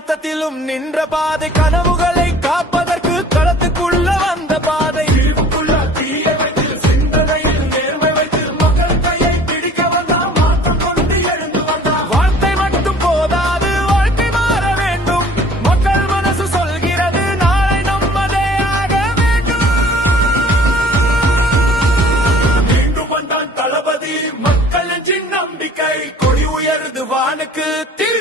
அழுத்தத்திலும் நின்ற பாதை, கனவுகளை காப்பதற்கு களத்துக்குள்ள வந்த பாதை. சிந்தனையில் நேர்மை வைத்து மக்கள் கையை பிடிக்க வந்தான், மாற்றம் கொண்டு எழுந்து வந்தான். வார்த்தை மட்டும் போதாது, வாழ்க்கை மாற வேண்டும். மக்கள் மனசு சொல்கிறது நாளை நம்மதே ஆக வேண்டும். மீண்டும் வந்தான் தளபதி, மக்கள் நெஞ்சின் நம்பிக்கை. கொடி உயர்ந்து வானுக்கு திரு